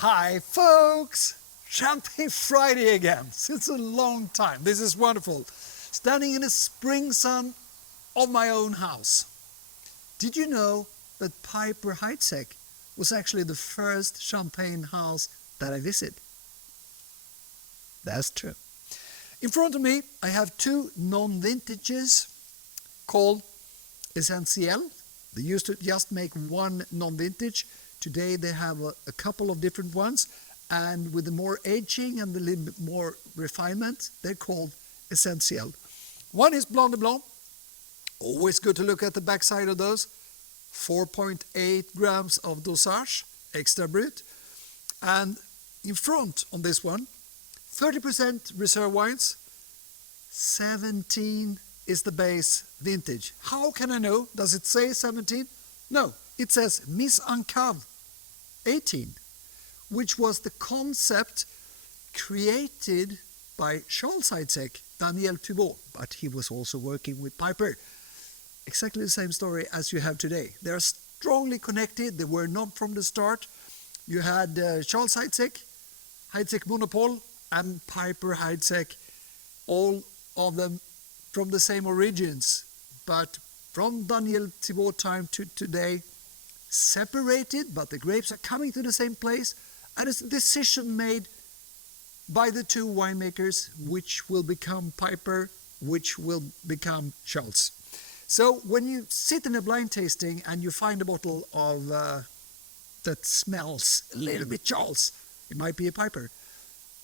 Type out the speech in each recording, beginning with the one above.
Hi folks! Champagne Friday again. It's a long time. This is wonderful. Standing in the spring sun of my own house. Did you know that Piper Heidsieck was actually the first champagne house that I visited? That's true. In front of me I have two non-vintages called Essentiel. They used to just make one non-vintage. Today they have a couple of different ones, and with the more aging and a little bit more refinement, they're called Essentiel. One is Blanc de Blanc. Always good to look at the backside of those. 4.8 grams of dosage, extra brut. And in front on this one, 30% reserve wines, 17 is the base vintage. How can I know? Does it say 17? No, it says Mise en Cave 18, which was the concept created by Charles Heidsieck, Daniel Thibault, but he was also working with Piper. Exactly the same story as you have today. They are strongly connected. They were not from the start. You had Charles Heidsieck, Heidsieck Monopole, and Piper Heidsieck, all of them from the same origins, but from Daniel Thibault time to today, separated, but the grapes are coming to the same place, and it's a decision made by the two winemakers, which will become Piper, which will become Charles. So when you sit in a blind tasting and you find a bottle of that smells a little bit Charles, it might be a Piper.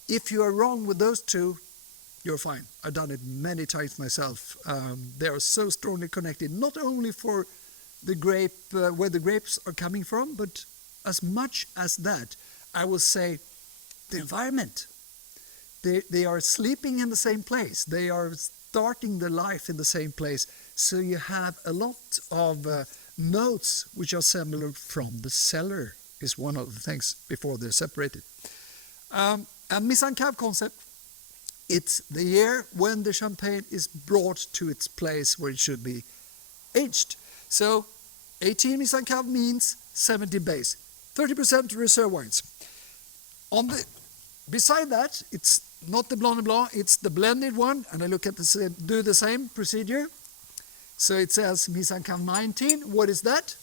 If you are wrong with those two, you're fine. I've done it many times myself. They are so strongly connected, not only for the grape, where the grapes are coming from, but as much as that, I will say the environment. They are sleeping in the same place. They are starting their life in the same place. So you have a lot of notes which are similar from the cellar, is one of the things before they're separated. And Mise en Cave concept, it's the year when the champagne is brought to its place where it should be aged. So 18 Mise en Cave means 70 base, 30% reserve wines. Beside that, it's not the Blanc de Blanc, it's the blended one, and I look at do the same procedure. So it says Mise en Cave 19. What is that?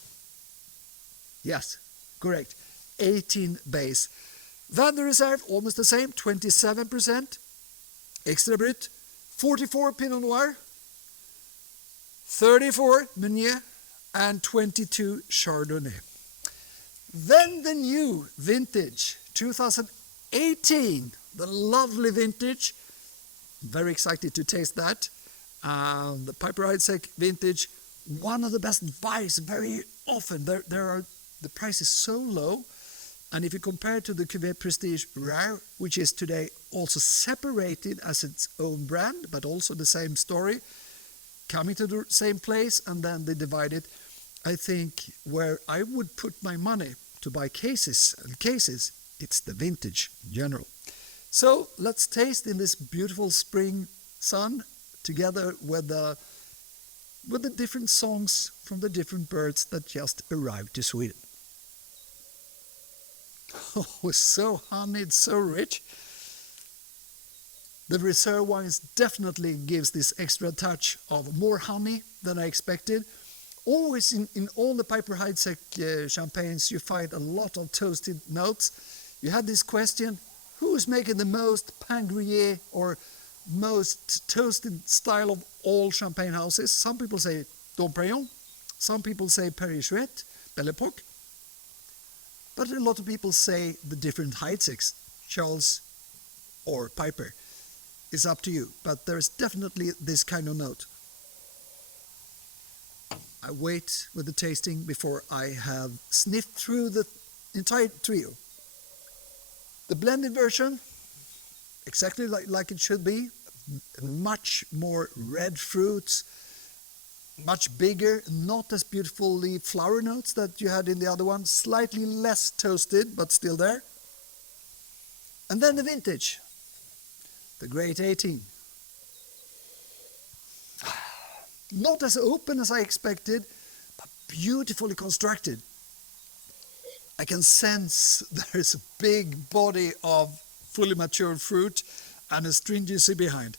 Yes, correct. 18 base. Vin de Reserve, almost the same, 27%. Extra Brut, 44 Pinot Noir, 34 Meunier, and 22 Chardonnay. Then the new vintage, 2018, the lovely vintage. Very excited to taste that. The Piper Heidsieck vintage, one of the best buys very often. The price is so low. And if you compare to the Cuvée Prestige Rare, which is today also separated as its own brand, but also the same story, coming to the same place and then they divide it, I think where I would put my money to buy cases, it's the vintage in general. So let's taste in this beautiful spring sun together with the different songs from the different birds that just arrived to Sweden. Oh, it's so honeyed, so rich. The reserve wines definitely gives this extra touch of more honey than I expected. Always in all the Piper Heidsieck champagnes you find a lot of toasted notes. You had this question, who is making the most Pain Gruyère or most toasted style of all champagne houses? Some people say Dom Perignon, some people say Perrier-Jouet, Belle Époque. But a lot of people say the different Heidsieck, Charles or Piper. It's up to you, but there's definitely this kind of note. I wait with the tasting before I have sniffed through the entire trio. The blended version, exactly like it should be, much more red fruits, much bigger, not as beautifully flower notes that you had in the other one, slightly less toasted, but still there. And then the vintage, the Great 18. Not as open as I expected, but beautifully constructed. I can sense there's a big body of fully matured fruit and a stringency behind.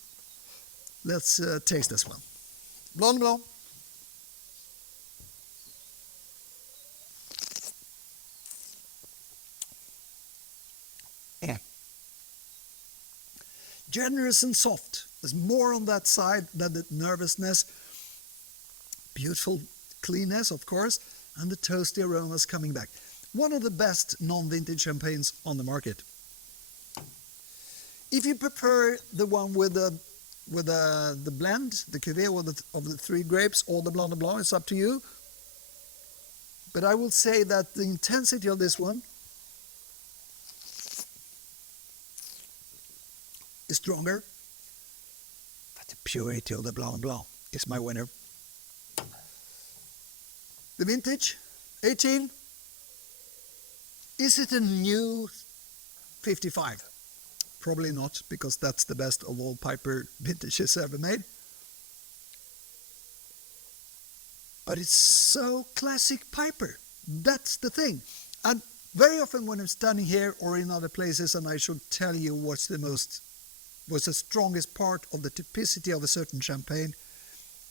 Let's taste this one. Blanc Blanc. Yeah. Generous and soft. There's more on that side than the nervousness. Beautiful cleanness, of course, and the toasty aromas coming back. One of the best non-vintage champagnes on the market. If you prefer the one with the blend, the cuvée of the three grapes, or the Blanc Blanc, it's up to you. But I will say that the intensity of this one is stronger, but the purity of the Blanc Blanc is my winner. The vintage, 18. Is it a new 55? Probably not, because that's the best of all Piper vintages ever made. But it's so classic Piper. That's the thing. And very often when I'm standing here or in other places and I should tell you what's the strongest part of the typicity of a certain champagne,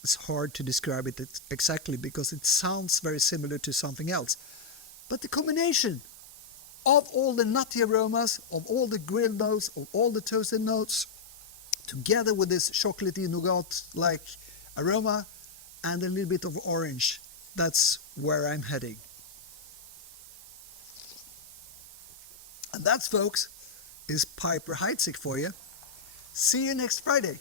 it's hard to describe it exactly because it sounds very similar to something else. But the combination of all the nutty aromas, of all the grilled notes, of all the toasted notes, together with this chocolatey nougat-like aroma and a little bit of orange, that's where I'm heading. And that, folks, is Piper Heidsieck for you. See you next Friday.